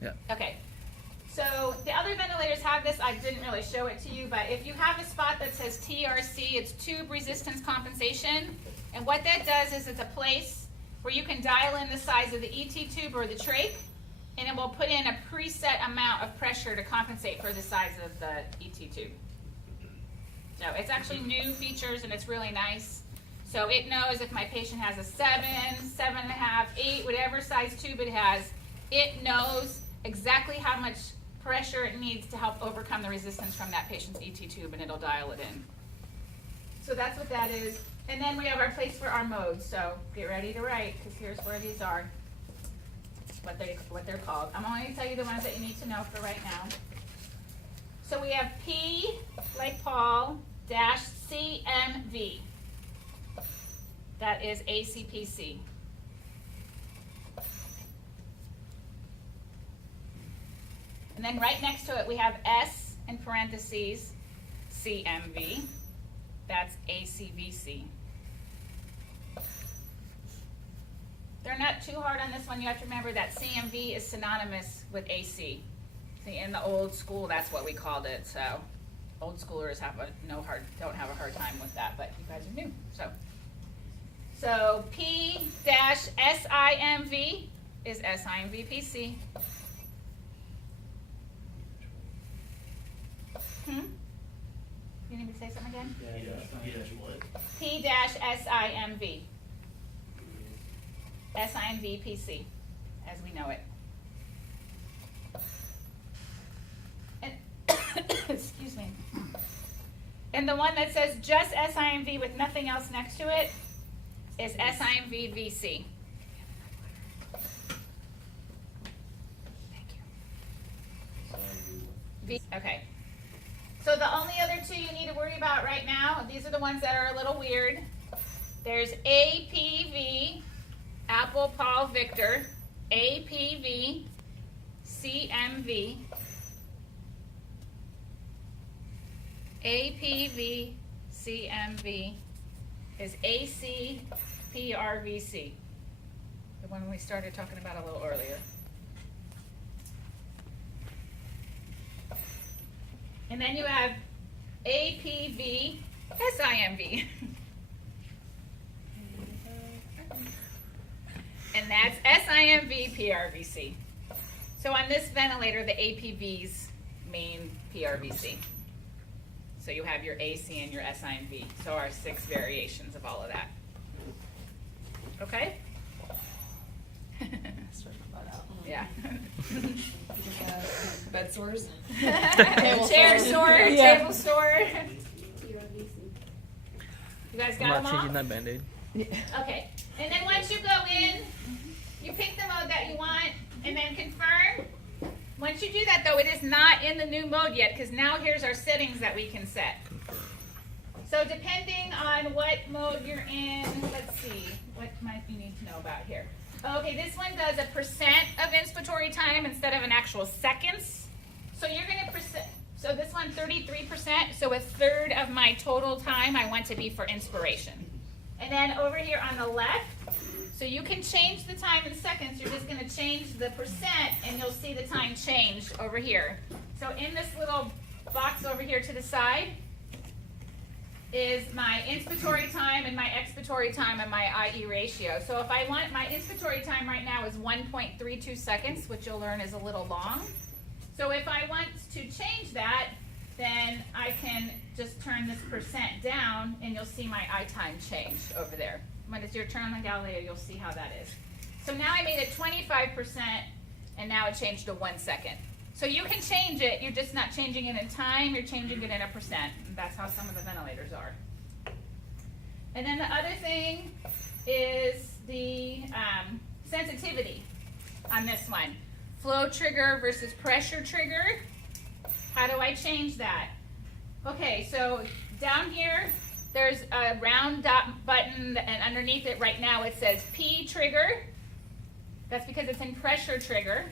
Yeah. Okay. So the other ventilators have this. I didn't really show it to you, but if you have a spot that says TRC, it's tube resistance compensation. And what that does is it's a place where you can dial in the size of the ET tube or the trach, and it will put in a preset amount of pressure to compensate for the size of the ET tube. So it's actually new features, and it's really nice. So it knows if my patient has a 7, 7.5, 8, whatever size tube it has, it knows exactly how much pressure it needs to help overcome the resistance from that patient's ET tube, and it'll dial it in. So that's what that is. And then we have our place for our modes. So get ready to write, because here's where these are, what they're called. I'm only going to tell you the ones that you need to know for right now. So we have P, like Paul, dash CMV. That is ACPC. And then right next to it, we have S in parentheses, CMV. That's ACVC. They're not too hard on this one. You have to remember that CMV is synonymous with AC. See, in the old school, that's what we called it. So old schoolers don't have a hard time with that, but you guys are new. So P-SIMV is SIMVPC. You need me to say something again? P-SIMV. SIMVPC, as we know it. And excuse me. And the one that says just SIMV with nothing else next to it is SIMVVC. Thank you. Okay. So the only other two you need to worry about right now, these are the ones that are a little weird. There's APV, Apple, Paul, Victor, APV, CMV, APV, CMV is ACPRVC, the one we started talking about a little earlier. And then you have APV, SIMV. And that's SIMV PRVC. So on this ventilator, the APVs mean PRVC. So you have your AC and your SIMV. So our 6 variations of all of that. Okay? Yeah. Bed sores. Chair sore, table sore. You guys got I'm them not all? changing that Band-Aid. Okay. And then once you go in, you pick the mode that you want and then confirm. Once you do that, though, it is not in the new mode yet, because now here's our settings that we can set. So depending on what mode you're in, let's see, what might you need to know about here? Okay, this one does a percent of inspiratory time instead of an actual seconds. So you're going to so this one 33%, so 1/3 of my total time I want to be for inspiration. And then over here on the left, so you can change the time in seconds. You're just going to change the percent, and you'll see the time change over here. So in this little box over here to the side is my inspiratory time and my expiratory time and my IE ratio. So if I want, my inspiratory time right now is 1.32 seconds, which you'll learn is a little long. So if I want to change that, then I can just turn this percent down, and you'll see my I time change over there. When it's your turn on the Galileo, you'll see how that is. So now I made it 25%, and now it changed to 1 second. So you can change it, you're just not changing it in time, you're changing it in a percent. And that's how some of the ventilators are. And then the other thing is the sensitivity on this one. Flow trigger versus pressure trigger. How do I change that? Okay, so down here, there's a round dot button, and underneath it right now it says P trigger. That's because it's in pressure trigger.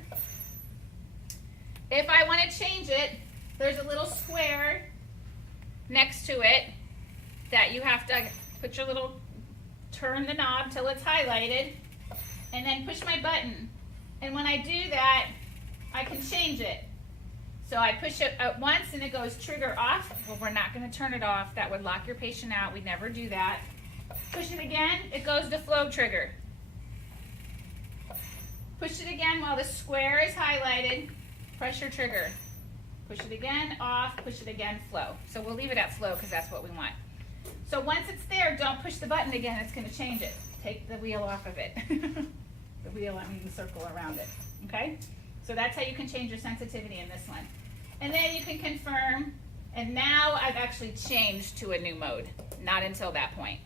If I want to change it, there's a little square next to it that you have to put your turn the knob till it's highlighted, and then push my button. And when I do that, I change it. So I push it at once and it goes trigger off. Well, we're not going to turn it off. That would lock your patient out. We never do that. Push it again, it goes to flow trigger. Push it again while the square is highlighted, pressure trigger. Push it again, off, push it again, flow. So we'll leave it at flow because that's what we want. So once it's there, don't push the button again, it's going to change it. Take the wheel off of it. The wheel, I mean the circle around it, okay? So that's how you can change your sensitivity in this one. And then you can confirm, and now I've actually changed to a new mode, not until that point.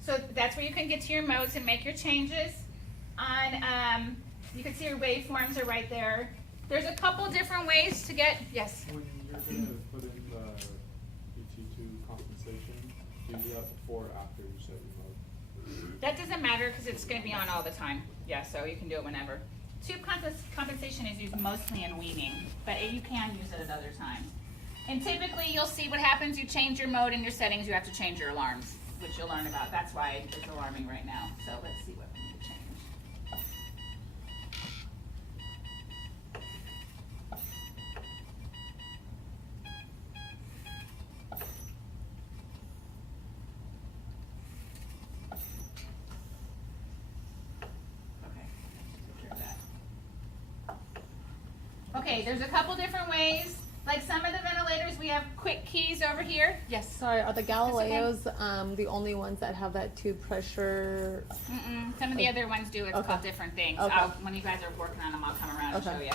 So that's where you can get to your modes and make your changes. On, you can see your waveforms are right there. There's a couple different ways to get, yes? When you're going to put in the ET2 compensation, do you do that before or after you set your mode? That doesn't matter because it's going to be on all the time. Yeah, so you can do it whenever. Tube compensation is used mostly in weaning, but you can use it at other times. And typically you'll see what happens, you change your mode in your settings, you have to change your alarms, which you'll learn about. That's why it's alarming right now. So let's see what we need to change. Okay, there's a couple different ways. Like some of the ventilators, we have quick keys over here. Yes. Sorry, are the Galileos the only ones that have that tube pressure? Some of the other ones do. It's called different things. Okay. When you guys are working on them, I'll come around and show you.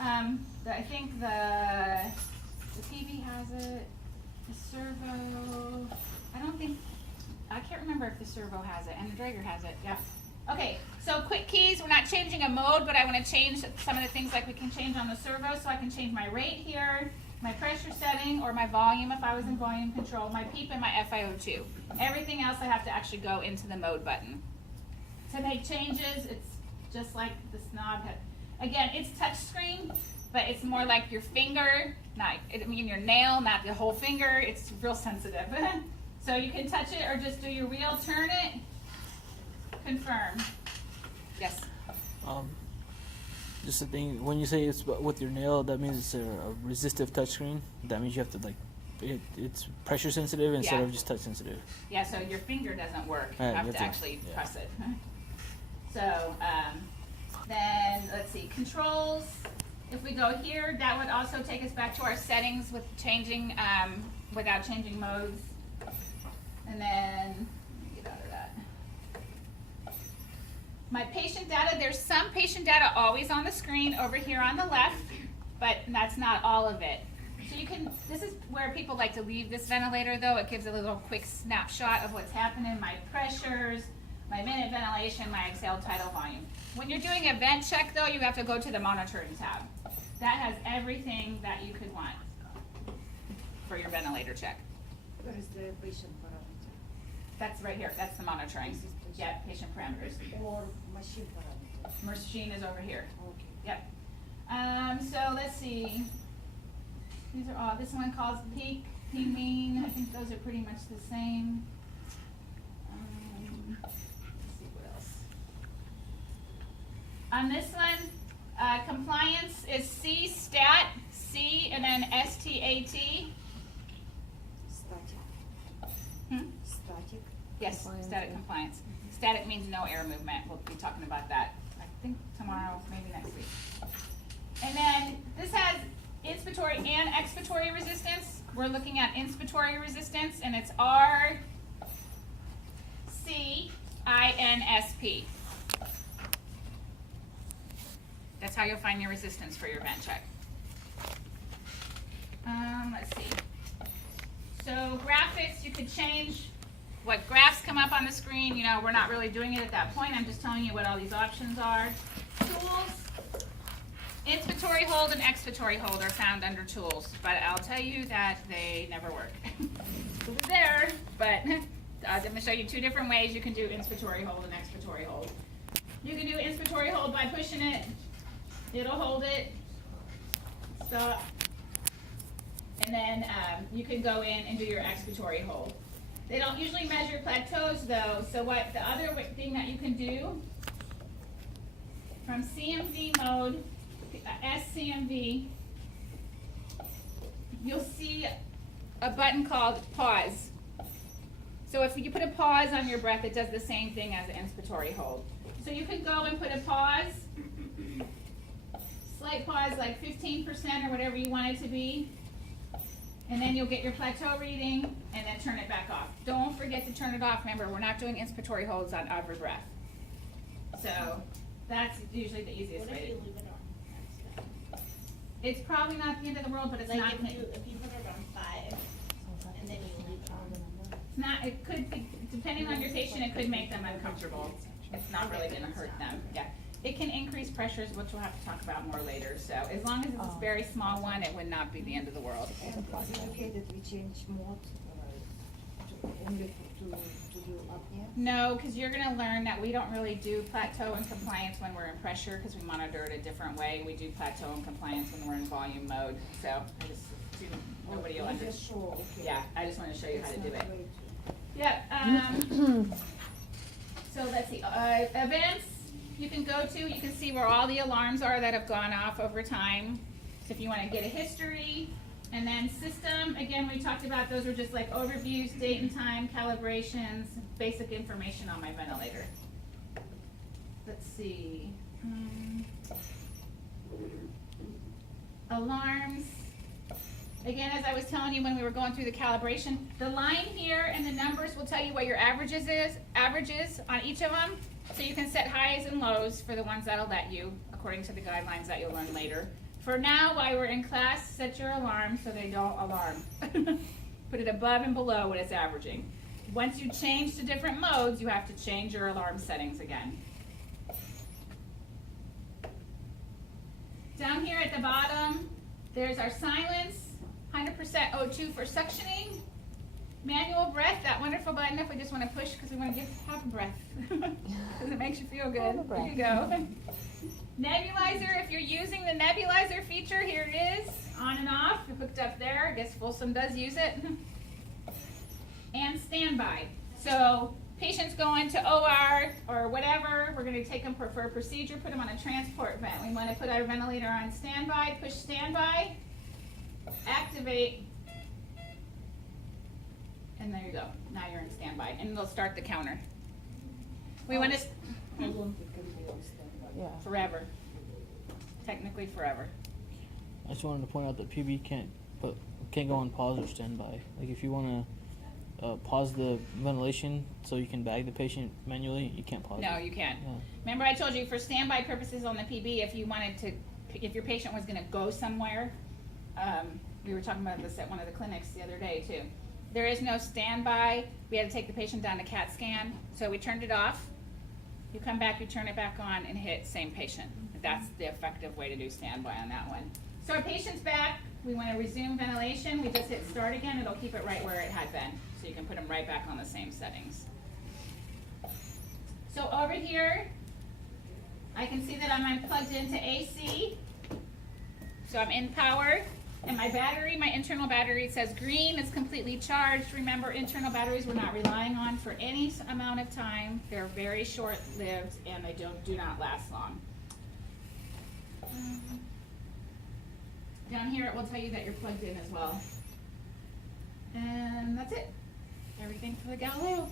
I think the TV has it. The servo. I can't remember if the servo has it, and the Draeger has it. Yeah. Okay, so quick keys, we're not changing a mode, but I want to change some of the things like we can change on the servo, so I can change my rate here, my pressure setting, or my volume if I was in volume control, my PEEP and my FiO2. Everything else I have to actually go into the mode button. To make changes, it's just like this knob. Again, it's touch screen, but it's more like your finger, your nail, not the whole finger. It's real sensitive. So you can touch it or just do your wheel, turn it, confirm. Yes. Just a thing. When you say it's with your nail, that means it's a resistive touchscreen. That means you have to it's pressure sensitive instead of just touch sensitive. Yeah. So your finger doesn't work. You have to actually press it. So then let's see, controls. If we go here, that would also take us back to our settings with changing without changing modes. And then get out of that. My patient data, there's some patient data always on the screen over here on the left, but that's not all of it. So you can, this is where people like to leave this ventilator though. It gives a little quick snapshot of what's happening, my pressures, my minute ventilation, my exhaled tidal volume. When you're doing a vent check though, you have to go to the monitoring tab. That has everything that you could want for your ventilator check. Where is the patient parameter? That's right here, that's the monitoring. Yep, patient parameters. Or machine parameter? Machine is over here. Okay. Yep. So let's see. These are all, this one calls peak, mean. I think those are pretty much the same. Let's see what else. On this one, compliance is C stat, C and then STAT. Static. Static. Yes, Compliance, static yeah. compliance. Static means no air movement. We'll be talking about that, I think tomorrow, maybe next week. And then this has inspiratory and expiratory resistance. We're looking at inspiratory resistance, and it's RCINSP. That's how you'll find your resistance for your vent check. Let's see. So graphics, you could change what graphs come up on the screen. You know, we're not really doing it at that point. I'm just telling you what all these options are. Tools, inspiratory hold and expiratory hold are found under tools, but I'll tell you that they never work. It's there, but I'm going to show you two different ways you can do inspiratory hold and expiratory hold. You can do inspiratory hold by pushing it. It'll hold it. Stop. And then you can go in and do your expiratory hold. They don't usually measure plateaus though, so what the other thing that you can do from CMV mode, SCMV, you'll see a button called pause. So if you put a pause on your breath, it does the same thing as an inspiratory hold. So you can go and put a pause, slight pause, like 15% or whatever you want it to be, and then you'll get your plateau reading, and then turn it back off. Don't forget to turn it off. Remember, we're not doing inspiratory holds on every breath. So that's usually the easiest What if way. you leave it on? It's probably not the end of the world, but it's Like not. if you put it on 5 and then you leave it on. It's not. It could be, depending on your patient, it could make them uncomfortable. It's not really going to hurt them. Yeah. It can increase pressures, which we'll have to talk about more later. So as long as it's a very small one, it would not be the end of the world. And is it okay that we change mode to only to do apnea? No, because you're going to learn that we don't really do plateau and compliance when we're in pressure because we monitor it a different way. We do plateau and compliance when we're in volume mode. So I just assume nobody will You understand. just show, okay. Yeah, I just want to show you how to It's do not it. way to- Yeah. So let's see. Events you can go to. You can see where all the alarms are that have gone off over time. So if you want to get a history, and then system. Again, we talked about those were just like overviews, date and time, calibrations, basic information on my ventilator. Let's see. Alarms. Again, as I was telling you when we were going through the calibration, the line here and the numbers will tell you what your averages on each of them. So you can set highs and lows for the ones that'll let you, according to the guidelines that you'll learn later. For now, while we're in class, set your alarm so they don't alarm. Put it above and below what it's averaging. Once you change to different modes, you have to change your alarm settings again. Down here at the bottom, there's our silence, 100% O2 for suctioning. Manual breath, that wonderful button if we just want to push because we want to give half a breath. Because it makes you feel good. There you go. Nebulizer, if you're using the nebulizer feature, here it is, on and off. You're hooked up there. I guess Folsom does use it. And standby. So patients go into OR or whatever, we're going to take them for a procedure, put them on a transport vent. We want to put our ventilator on standby, push standby, activate, and there you go. Now you're in standby, and it'll start the counter. We want to How long it can be on standby? forever, technically forever. I just wanted to point out that PB can't go on pause or standby. Like if you want to pause the ventilation so you can bag the patient manually, you can't pause. No, it. you can't. Yeah. Remember I told you for standby purposes on the PB, if you wanted to, if your patient was going to go somewhere, we were talking about this at one of the clinics the other day too. There is no standby. We had to take the patient down to CAT scan, so we turned it off. You come back, you turn it back on, and hit same patient. That's the effective way to do standby on that one. So our patient's back. We want to resume ventilation. We just hit start again. It'll keep it right where it had been. So you can put them right back on the same settings. So over here, I can see that I'm plugged into AC. So I'm in power. And my battery, my internal battery, says green is completely charged. Remember, internal batteries we're not relying on for any amount of time. They're very short-lived and they do not last long. Down here it will tell you that you're plugged in as well. And that's it. Everything for the Galileo.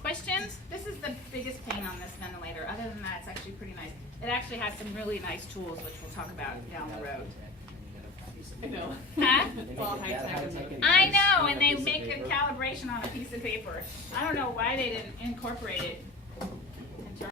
Questions? This is the biggest pain on this ventilator. Other than that, it's actually pretty nice. It actually has some really nice tools, which we'll talk about down the road. I know. Huh? Well, high-tech. I know, and they make a calibration on a piece of paper. I don't know why they didn't incorporate it.